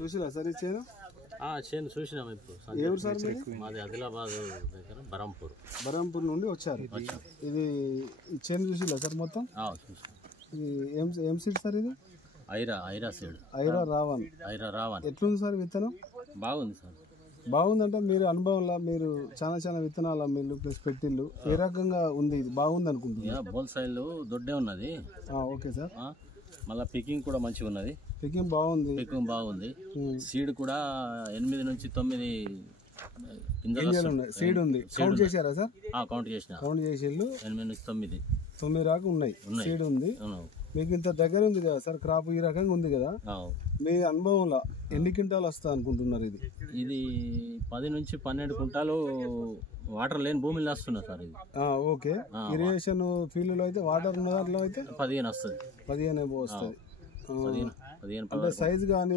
చూసిరా సార్ ఈ చేను? చేను చూసినాము ఇప్పుడు. ఎవరు సార్ మాది ఆదిలాబాద్ దగ్గర బరంపూర్ నుండి వచ్చారు. ఇది ఈ చేను చూసిరా సార్ మొత్తం? ఇది ఏం సీడ్ సార్ ఇది? ఐరా సీడ్. ఐరా రావన్. ఎట్లుంది సార్ విత్తనం? బాగుంది సార్. బాగుందంటే మీరు అనుభవంలో మీరు చాలా విత్తనాలు అమ్మిళ్ళు ప్లస్ పెట్టిళ్ళు, ఏ రకంగా ఉంది? ఇది బాగుంది అనుకుంటున్నా. బోల్ సైడ్ దొడ్డే ఉన్నది. Okay sir. మళ్ళీ పికింగ్ కూడా మంచిగా ఉన్నది. పికింగ్ బాగుంది. సీడ్ కూడా 8 నుంచి 9 సీడ్ ఉంది. కౌంట్ చేశారా సార్? కౌంట్ చేసిళ్ళు. 8 నుంచి 9 రాక ఉన్నాయి. సీడ్ ఉంది. మీకు ఇంత దగ్గర ఉంది కదా సార్, క్రాప్ ఈ రకంగా ఉంది కదా, మీ అనుభవంలో ఎన్ని క్వింటాలు వస్తా అనుకుంటున్నారు? ఇది 10 నుంచి 12 క్వింటాలు వాటర్ లేని భూమిలో వస్తున్నా సార్ ఇది. ఓకే. ఇరిగేషన్ ఫీల్డ్ లో అయితే వాటర్ ఉన్న దాంట్లో అయితే 15 వస్తుంది. 15 వస్తుంది. 15 అంటే సైజ్ కానీ